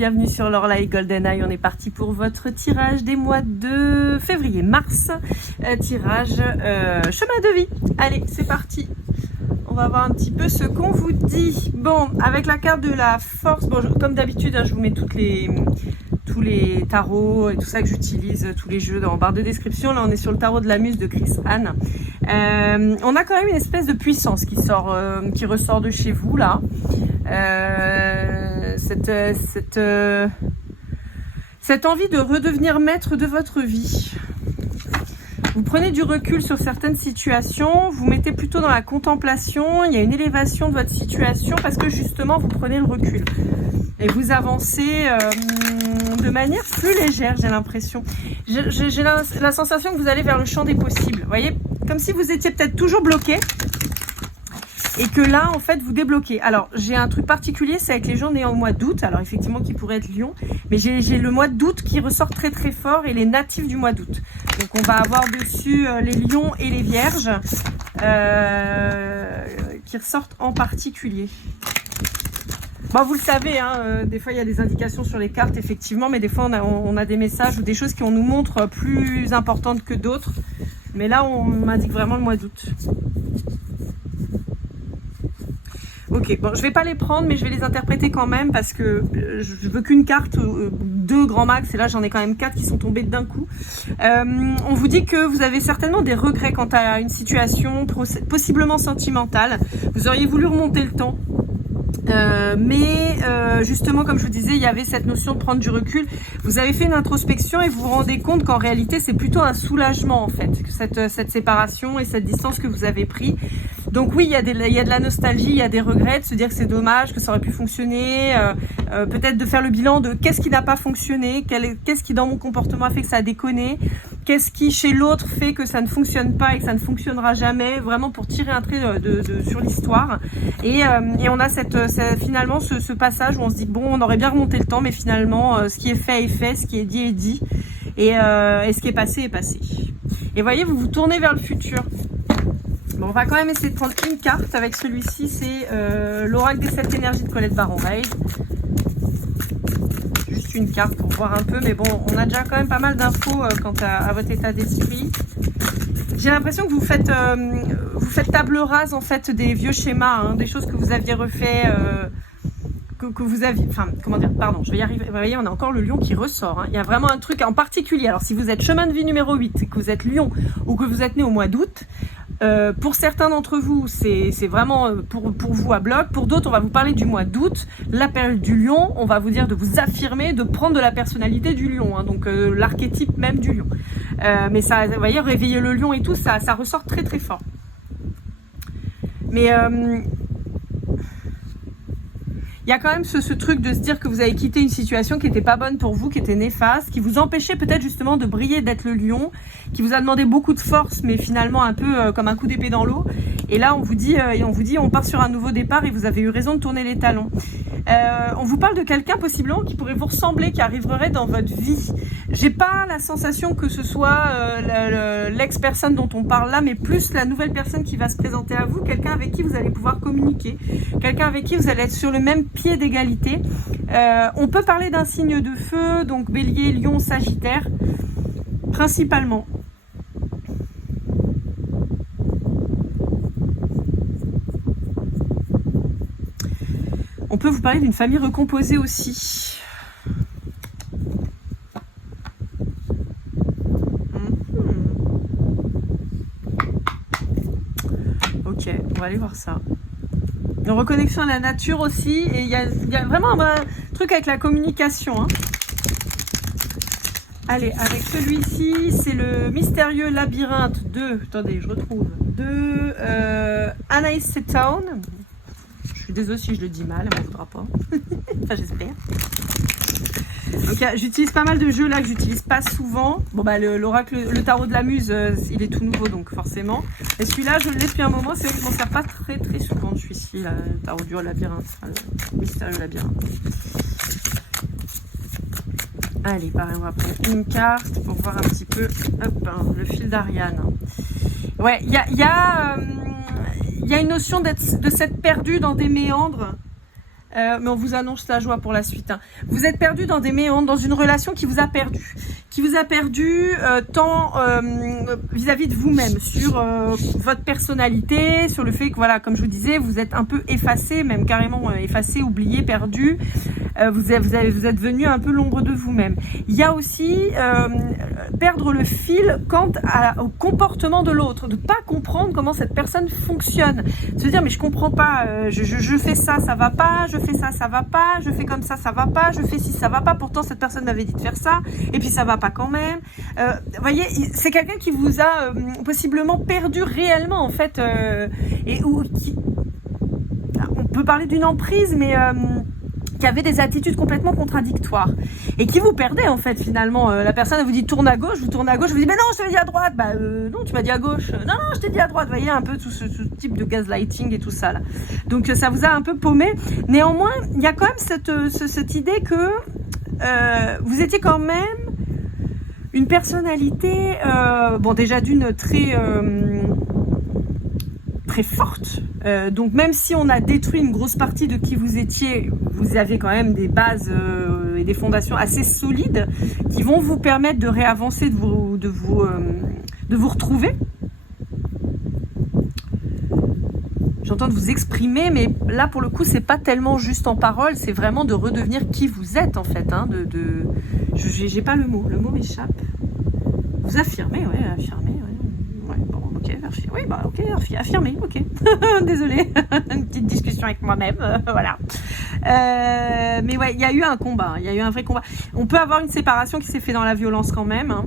bienvenue sur Lorelai GoldenEye. On est parti pour votre tirage des mois de février-mars. Tirage chemin de vie. Allez, c'est parti. On va voir un petit peu ce qu'on vous dit. Bon, avec la carte de la force, bon, comme d'habitude, hein, je vous mets tous les tarots et tout ça que j'utilise, tous les jeux en barre de description. Là, on est sur le tarot de la muse de Chris Anne. On a quand même une espèce de puissance qui ressort de chez vous, là. Cette envie de redevenir maître de votre vie. Vous prenez du recul sur certaines situations, vous mettez plutôt dans la contemplation, il y a une élévation de votre situation parce que justement vous prenez le recul. Et vous avancez de manière plus légère, j'ai l'impression. J'ai la sensation que vous allez vers le champ des possibles. Vous voyez, comme si vous étiez peut-être toujours bloqué. Et que là, en fait, vous débloquez. Alors, j'ai un truc particulier, c'est avec les gens nés au mois d'août. Alors, effectivement, qui pourrait être Lion. Mais j'ai le mois d'août qui ressort très, très fort et les natifs du mois d'août. Donc, on va avoir dessus les lions et les vierges qui ressortent en particulier. Bon, vous le savez, hein, des fois, il y a des indications sur les cartes, effectivement. Mais des fois, on a des messages ou des choses qui nous montrent plus importantes que d'autres. Mais là, on m'indique vraiment le mois d'août. Ok, bon, je vais pas les prendre, mais je vais les interpréter quand même parce que je veux qu'une carte, deux grands max, et là j'en ai quand même 4 qui sont tombés d'un coup. On vous dit que vous avez certainement des regrets quant à une situation possiblement sentimentale. Vous auriez voulu remonter le temps. Mais justement, comme je vous disais, il y avait cette notion de prendre du recul. Vous avez fait une introspection et vous vous rendez compte qu'en réalité, c'est plutôt un soulagement en fait, cette séparation et cette distance que vous avez pris. Donc oui, il y a de la nostalgie, il y a des regrets, de se dire que c'est dommage, que ça aurait pu fonctionner, peut-être de faire le bilan de qu'est-ce qui n'a pas fonctionné, qu'est-ce qui dans mon comportement a fait que ça a déconné, qu'est-ce qui chez l'autre fait que ça ne fonctionne pas et que ça ne fonctionnera jamais, vraiment pour tirer un trait sur l'histoire. Et on a finalement ce passage où on se dit bon, on aurait bien remonté le temps, mais finalement ce qui est fait, ce qui est dit est dit, et ce qui est passé est passé. Et voyez, vous vous tournez vers le futur. Bon, on va quand même essayer de prendre une carte avec celui-ci, c'est l'oracle des 7 énergies de Colette Baron-Reid. Juste une carte pour voir un peu, mais bon, on a déjà quand même pas mal d'infos quant à votre état d'esprit. J'ai l'impression que vous faites table rase en fait des vieux schémas, hein, des choses que vous aviez refait, que vous aviez, enfin comment dire, pardon, je vais y arriver. Vous voyez, on a encore le lion qui ressort, hein. Il y a vraiment un truc en particulier. Alors si vous êtes chemin de vie numéro 8, que vous êtes lion ou que vous êtes né au mois d'août, pour certains d'entre vous, c'est vraiment pour vous à bloc. Pour d'autres, on va vous parler du mois d'août, la période du lion. On va vous dire de vous affirmer, de prendre de la personnalité du lion, hein, donc l'archétype même du lion. Mais ça, vous voyez, réveiller le lion et tout, ça ressort très très fort. Mais il y a quand même ce truc de se dire que vous avez quitté une situation qui n'était pas bonne pour vous, qui était néfaste, qui vous empêchait peut-être justement de briller, d'être le lion, qui vous a demandé beaucoup de force, mais finalement un peu comme un coup d'épée dans l'eau. Et là, on vous dit, on part sur un nouveau départ et vous avez eu raison de tourner les talons. On vous parle de quelqu'un possiblement qui pourrait vous ressembler, qui arriverait dans votre vie. J'ai pas la sensation que ce soit l'ex-personne dont on parle là, mais plus la nouvelle personne qui va se présenter à vous, quelqu'un avec qui vous allez pouvoir communiquer, quelqu'un avec qui vous allez être sur le même pied d'égalité. On peut parler d'un signe de feu, donc Bélier, Lion, Sagittaire, principalement. On peut vous parler d'une famille recomposée aussi. Ok, on va aller voir ça. Une reconnexion à la nature aussi. Et il y a vraiment un truc avec la communication, hein. Allez, avec celui-ci, c'est le mystérieux labyrinthe de... Attendez, je retrouve. De Anaïs Setown. Je suis désolée si je le dis mal, elle ne m'en voudra pas. Enfin, j'espère. Donc, j'utilise pas mal de jeux là que j'utilise pas souvent. Bon, bah, l'oracle, le tarot de la muse, il est tout nouveau, donc forcément. Et celui-là, je l'ai depuis un moment. C'est vrai que je m'en sers pas très très souvent, celui-ci, là, le tarot du labyrinthe, le mystérieux labyrinthe. Allez, pareil, on va prendre une carte pour voir un petit peu le fil d'Ariane. Ouais, il y a une notion de s'être perdu dans des méandres mais on vous annonce la joie pour la suite. Hein. Vous êtes perdu dans des méandres, dans une relation qui vous a perdu. Qui vous a perdu tant vis-à-vis de vous-même, sur votre personnalité, sur le fait que, voilà, comme je vous disais, vous êtes un peu effacé, même carrément effacé, oublié, perdu. Vous êtes devenu un peu l'ombre de vous-même. Il y a aussi perdre le fil quant au comportement de l'autre, de pas comprendre comment cette personne fonctionne. Se dire, mais je comprends pas, je fais ça, ça va pas, je fais ça va pas, je fais comme ça va pas, je fais ci, ça va pas, pourtant cette personne m'avait dit de faire ça, et puis ça va pas quand même. Vous voyez, c'est quelqu'un qui vous a possiblement perdu réellement, en fait, on peut parler d'une emprise, mais qui avait des attitudes complètement contradictoires et qui vous perdait, en fait, finalement. La personne, elle vous dit tourne à gauche, vous tournez à gauche, vous dit mais non, je t'avais dit à droite. Non, tu m'as dit à gauche. Non, je t'ai dit à droite. Vous voyez, un peu tout ce type de gaslighting et tout ça là. Donc ça vous a un peu paumé. Néanmoins, il y a quand même cette idée que vous étiez quand même une personnalité, bon, déjà d'une très forte. Donc même si on a détruit une grosse partie de qui vous étiez, vous avez quand même des bases et des fondations assez solides qui vont vous permettre de réavancer, de vous retrouver. J'entends de vous exprimer, mais là pour le coup c'est pas tellement juste en parole, c'est vraiment de redevenir qui vous êtes, en fait. Hein, j'ai pas le mot m'échappe. Vous affirmez, ouais, affirmer, ouais. Ouais, bon, ok, oui, bah ok, affirmer, ok. Désolée, une petite discussion avec moi-même, voilà. Mais ouais, il y a eu un combat, il y a eu un vrai combat. On peut avoir une séparation qui s'est faite dans la violence quand même. Hein.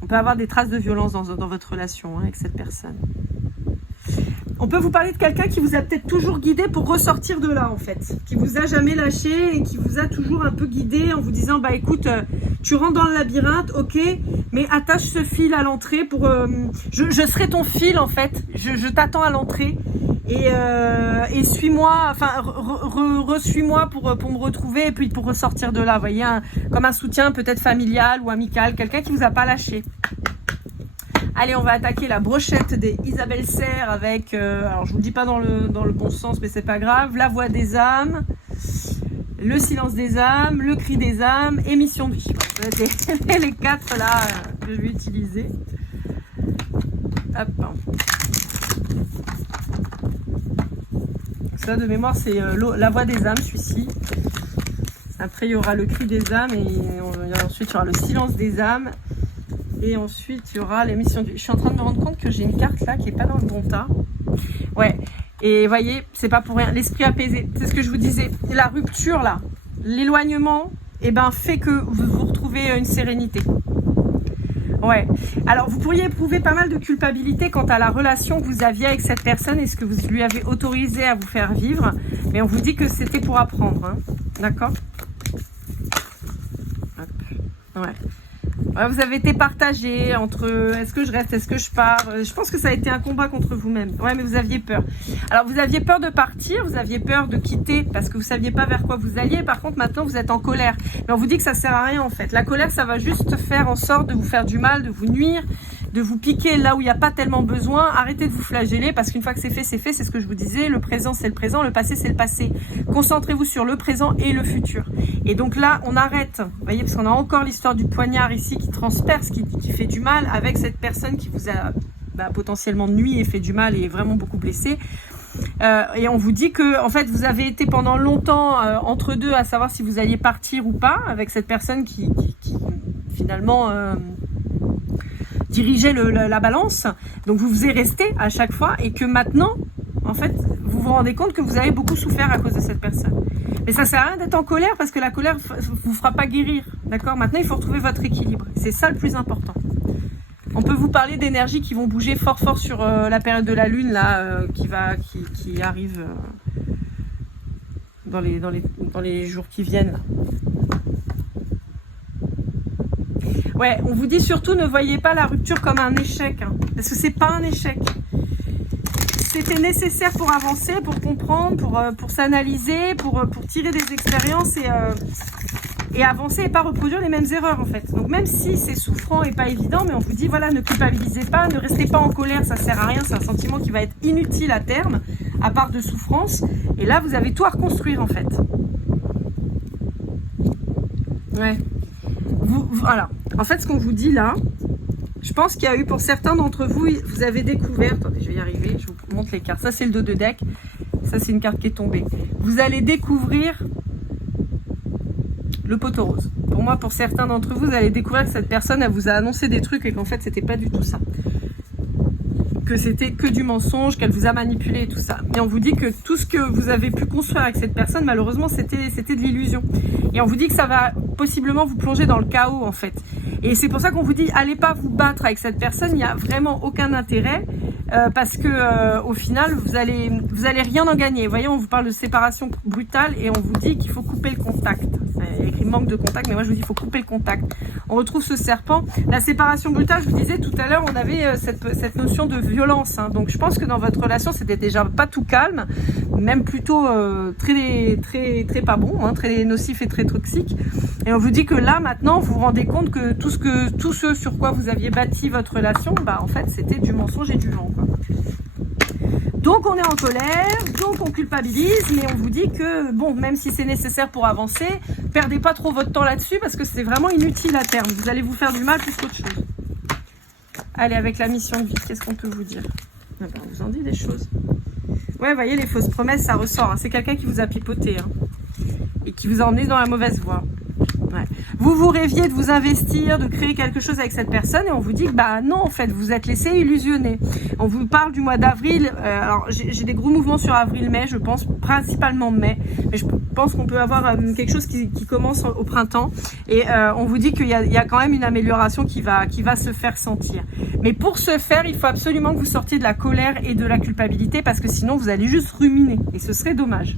On peut avoir des traces de violence dans votre relation, hein, avec cette personne. On peut vous parler de quelqu'un qui vous a peut-être toujours guidé pour ressortir de là, en fait. Qui vous a jamais lâché et qui vous a toujours un peu guidé en vous disant, bah écoute, tu rentres dans le labyrinthe, ok, mais attache ce fil à l'entrée pour... je serai ton fil, en fait. Je t'attends à l'entrée et suis-moi, enfin, re-suis-moi pour me retrouver et puis pour ressortir de là. Vous voyez, comme un soutien peut-être familial ou amical, quelqu'un qui vous a pas lâché. Allez, on va attaquer la brochette des Isabelle Serre avec, alors je vous le dis pas dans le bon sens, mais c'est pas grave, la voix des âmes, le silence des âmes, le cri des âmes et mission de vie. C'est les 4 là que je vais utiliser. Hop. Ça de mémoire c'est la voix des âmes, celui-ci. Après il y aura le cri des âmes et ensuite il y aura le silence des âmes. Et ensuite, il y aura l'émission du... Je suis en train de me rendre compte que j'ai une carte là qui n'est pas dans le bon tas. Ouais. Et vous voyez, c'est pas pour rien. L'esprit apaisé. C'est ce que je vous disais. La rupture là, l'éloignement, fait que vous vous retrouvez une sérénité. Ouais. Alors, vous pourriez éprouver pas mal de culpabilité quant à la relation que vous aviez avec cette personne et ce que vous lui avez autorisé à vous faire vivre. Mais on vous dit que c'était pour apprendre. Hein. D'accord ? Ouais. Vous avez été partagé entre est-ce que je reste, est-ce que je pars. Je pense que ça a été un combat contre vous-même. Ouais, mais vous aviez peur. Alors, vous aviez peur de partir, vous aviez peur de quitter parce que vous saviez pas vers quoi vous alliez. Par contre, maintenant, vous êtes en colère. Mais on vous dit que ça sert à rien, en fait. La colère, ça va juste faire en sorte de vous faire du mal, de vous nuire, de vous piquer là où il n'y a pas tellement besoin. Arrêtez de vous flageller parce qu'une fois que c'est fait, c'est fait. C'est ce que je vous disais. Le présent, c'est le présent. Le passé, c'est le passé. Concentrez-vous sur le présent et le futur. Et donc là, on arrête. Vous voyez, parce qu'on a encore l'histoire du poignard ici qui transperce, qui fait du mal avec cette personne qui vous a potentiellement nuit et fait du mal et est vraiment beaucoup blessé. Et on vous dit que en fait vous avez été pendant longtemps entre deux à savoir si vous alliez partir ou pas avec cette personne qui finalement dirigeait la balance. Donc vous vous êtes resté à chaque fois et que maintenant en fait vous vous rendez compte que vous avez beaucoup souffert à cause de cette personne. Mais ça sert à rien d'être en colère parce que la colère vous fera pas guérir, d'accord ? Maintenant il faut retrouver votre équilibre. C'est ça le plus important. On peut vous parler d'énergies qui vont bouger fort sur la période de la lune là, qui arrive dans les jours qui viennent. Là. Ouais, on vous dit surtout ne voyez pas la rupture comme un échec, hein, parce que c'est pas un échec. C'était nécessaire pour avancer, pour comprendre, pour s'analyser, pour tirer des expériences et avancer et pas reproduire les mêmes erreurs en fait. Donc même si c'est souffrant et pas évident, mais on vous dit voilà, ne culpabilisez pas, ne restez pas en colère, ça sert à rien, c'est un sentiment qui va être inutile à terme, à part de souffrance. Et là, vous avez tout à reconstruire en fait. Ouais. Voilà. En fait, ce qu'on vous dit là, je pense qu'il y a eu pour certains d'entre vous, vous avez découvert, attendez, je vais y arriver, je vous montre les cartes. Ça, c'est le dos de deck. Ça, c'est une carte qui est tombée. Vous allez découvrir le poteau rose. Pour moi, pour certains d'entre vous, vous allez découvrir que cette personne, elle vous a annoncé des trucs et qu'en fait, c'était pas du tout ça. Que c'était que du mensonge, qu'elle vous a manipulé et tout ça. Et on vous dit que tout ce que vous avez pu construire avec cette personne, malheureusement, c'était de l'illusion. Et on vous dit que ça va possiblement vous plonger dans le chaos, en fait. Et c'est pour ça qu'on vous dit, allez pas vous battre avec cette personne, il n'y a vraiment aucun intérêt, parce que au final, vous allez rien en gagner. Vous voyez, on vous parle de séparation brutale et on vous dit qu'il faut couper le contact. Il y a écrit manque de contact, mais moi je vous dis, il faut couper le contact. On retrouve ce serpent. La séparation brutale, je vous disais tout à l'heure, on avait cette notion de violence. Hein. Donc je pense que dans votre relation, c'était déjà pas tout calme, même plutôt très pas bon, hein, très nocif et très toxique. Et on vous dit que là, maintenant, vous vous rendez compte que tout ce sur quoi vous aviez bâti votre relation, bah en fait, c'était du mensonge et du vent, quoi. Donc on est en colère, donc on culpabilise, mais on vous dit que, bon, même si c'est nécessaire pour avancer, perdez pas trop votre temps là-dessus parce que c'est vraiment inutile à terme. Vous allez vous faire du mal plus qu'autre chose. Allez, avec la mission de vie, qu'est-ce qu'on peut vous dire? Ah ben, on vous en dit des choses. Ouais, vous voyez, les fausses promesses, ça ressort. Hein. C'est quelqu'un qui vous a pipoté hein, et qui vous a emmené dans la mauvaise voie. Ouais. Vous rêviez de vous investir, de créer quelque chose avec cette personne et on vous dit que bah non en fait vous êtes laissé illusionner. On vous parle du mois d'avril, alors j'ai des gros mouvements sur avril-mai je pense, principalement mai, mais je pense qu'on peut avoir quelque chose qui commence au printemps et on vous dit qu'il y a quand même une amélioration qui va se faire sentir. Mais pour ce faire il faut absolument que vous sortiez de la colère et de la culpabilité parce que sinon vous allez juste ruminer et ce serait dommage.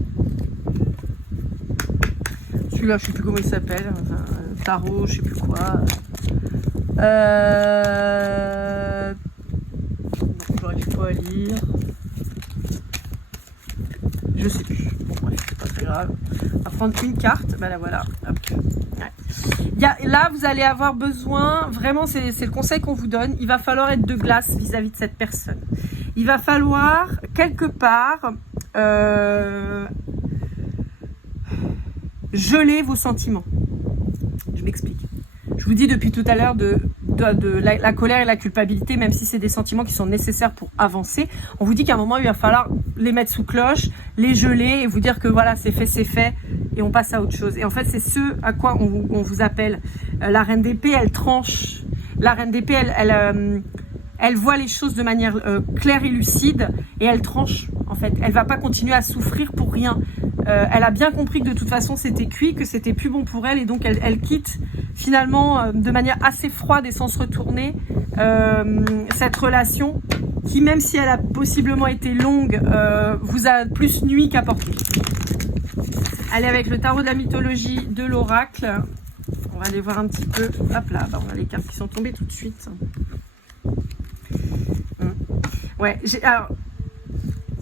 Celui-là, je sais plus comment il s'appelle, tarot, je sais plus quoi. J'arrive pas à lire. Je sais plus. Bon bref, c'est pas très grave. On va prendre une carte. Bah là voilà. Hop. Ouais. Là, vous allez avoir besoin, vraiment, c'est le conseil qu'on vous donne. Il va falloir être de glace vis-à-vis de cette personne. Il va falloir quelque part. Geler vos sentiments. Je m'explique. Je vous dis depuis tout à l'heure de la colère et la culpabilité, même si c'est des sentiments qui sont nécessaires pour avancer, on vous dit qu'à un moment, il va falloir les mettre sous cloche, les geler et vous dire que voilà, c'est fait, et on passe à autre chose. Et en fait, c'est ce à quoi on vous appelle. La reine d'épée, elle tranche. La reine d'épée, elle voit les choses de manière claire et lucide et elle tranche en fait. Elle va pas continuer à souffrir pour rien. Elle a bien compris que de toute façon c'était cuit, que c'était plus bon pour elle et donc elle quitte finalement de manière assez froide et sans se retourner cette relation qui même si elle a possiblement été longue vous a plus nui qu'apporté. Allez avec le tarot de la mythologie de l'oracle. On va aller voir un petit peu. Hop là, bah on a les cartes qui sont tombées tout de suite. Ouais, alors,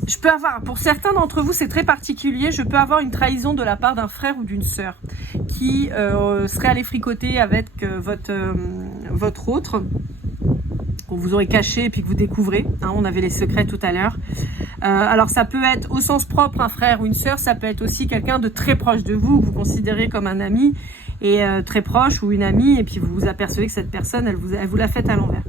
je peux avoir, pour certains d'entre vous, c'est très particulier, je peux avoir une trahison de la part d'un frère ou d'une sœur qui serait allé fricoter avec votre autre, qu'on vous aurez caché et puis que vous découvrez. Hein, on avait les secrets tout à l'heure. Alors ça peut être au sens propre un frère ou une sœur, ça peut être aussi quelqu'un de très proche de vous, que vous considérez comme un ami et très proche ou une amie et puis vous vous apercevez que cette personne elle vous l'a faite à l'envers.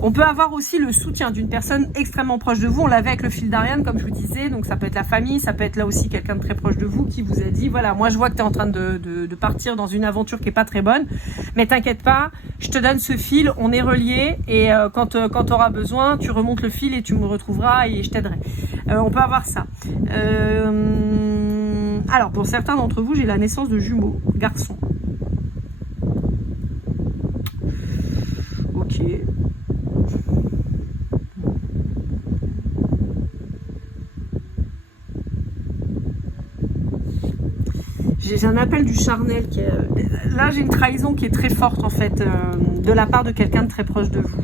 On peut avoir aussi le soutien d'une personne extrêmement proche de vous, on l'avait avec le fil d'Ariane comme je vous disais, donc ça peut être la famille, ça peut être là aussi quelqu'un de très proche de vous qui vous a dit voilà moi je vois que tu es en train de partir dans une aventure qui est pas très bonne mais t'inquiète pas, je te donne ce fil, on est reliés et quand tu auras besoin tu remontes le fil et tu me retrouveras et je t'aiderai. On peut avoir ça. Alors pour certains d'entre vous j'ai la naissance de jumeaux, garçons. Ok. J'ai un appel du charnel qui est... Là, j'ai une trahison qui est très forte, en fait, de la part de quelqu'un de très proche de vous.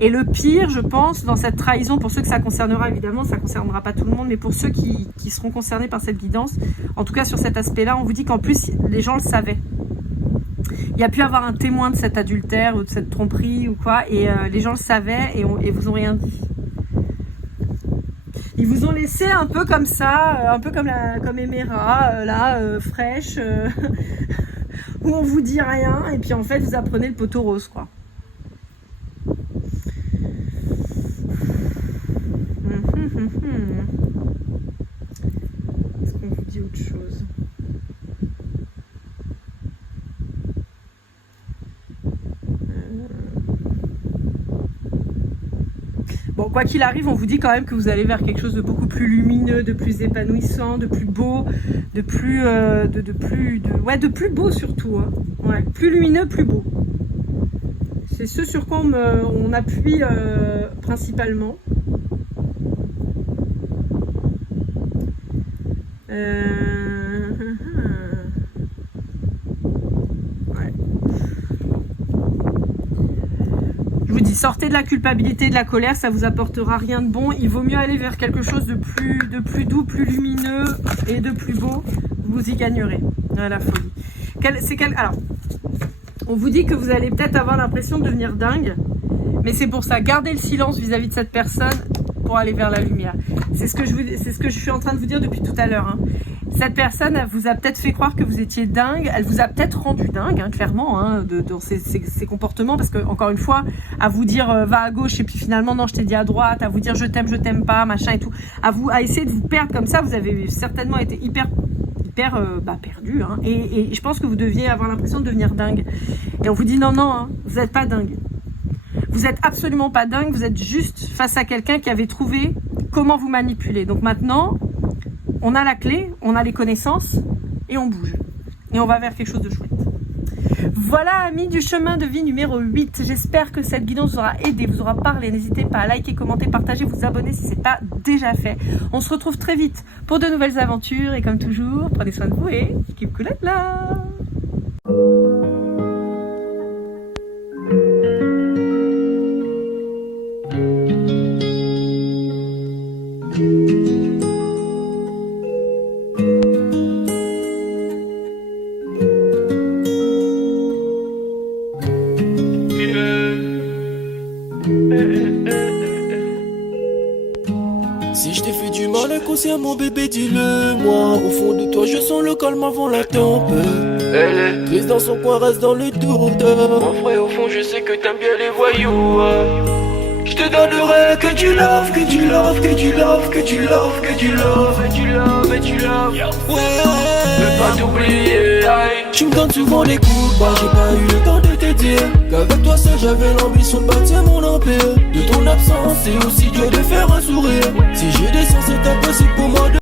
Et le pire, je pense, dans cette trahison, pour ceux que ça concernera, évidemment, ça ne concernera pas tout le monde, mais pour ceux qui seront concernés par cette guidance, en tout cas sur cet aspect-là, on vous dit qu'en plus, les gens le savaient. il y a pu avoir un témoin de cet adultère ou de cette tromperie ou quoi, et les gens le savaient et vous ont rien dit. Ils vous ont laissé un peu comme ça, un peu comme Emera, là, fraîche, où on vous dit rien, et puis en fait vous apprenez le poteau rose, quoi. Est-ce qu'on vous dit autre chose? Bon, quoi qu'il arrive, on vous dit quand même que vous allez vers quelque chose de beaucoup plus lumineux, de plus épanouissant, de plus beau, de plus plus beau surtout, hein. Ouais, plus lumineux, plus beau. C'est ce sur quoi on appuie principalement. Ouais. Je vous dis, sortez de la culpabilité, de la colère, ça vous apportera rien de bon. Il vaut mieux aller vers quelque chose de plus doux, plus lumineux et de plus beau. Vous y gagnerez. Ouais, la folie. Alors, on vous dit que vous allez peut-être avoir l'impression de devenir dingue, mais c'est pour ça, gardez le silence vis-à-vis de cette personne pour aller vers la lumière. C'est ce que je suis en train de vous dire depuis tout à l'heure, hein. Cette personne, elle vous a peut-être fait croire que vous étiez dingue, elle vous a peut-être rendu dingue, hein, clairement, hein, dans ses comportements, parce que, encore une fois, à vous dire va à gauche et puis finalement non, je t'ai dit à droite, à vous dire je t'aime pas, machin et tout, à essayer de vous perdre comme ça, vous avez certainement été hyper perdu, hein, et je pense que vous deviez avoir l'impression de devenir dingue. Et on vous dit non, hein, vous n'êtes pas dingue. Vous êtes absolument pas dingue, vous êtes juste face à quelqu'un qui avait trouvé comment vous manipuler. Donc maintenant, on a la clé, on a les connaissances et on bouge. Et on va vers quelque chose de chouette. Voilà, amis du chemin de vie numéro 8. J'espère que cette guidance vous aura aidé, vous aura parlé. N'hésitez pas à liker, commenter, partager, vous abonner si ce n'est pas déjà fait. On se retrouve très vite pour de nouvelles aventures. Et comme toujours, prenez soin de vous et keep cool là. Si je t'ai fait du mal inconsciemment bébé dis-le moi. Au fond de toi je sens le calme avant la tempête. Elle est triste dans son coin, reste dans le doute. Mon frère au fond je sais que t'aimes bien les voyous. Je te donnerai que du love, que du love, que du love, que du love, que du love, et du love, et du love. Ouais, veux pas t'oublier. Tu me donnes souvent des coups de barre, j'ai pas eu le temps de te dire qu'avec toi seul j'avais l'ambition de bâtir mon empire. De ton absence c'est aussi dur de faire un sourire. Si j'ai des sens c'est impossible pour moi de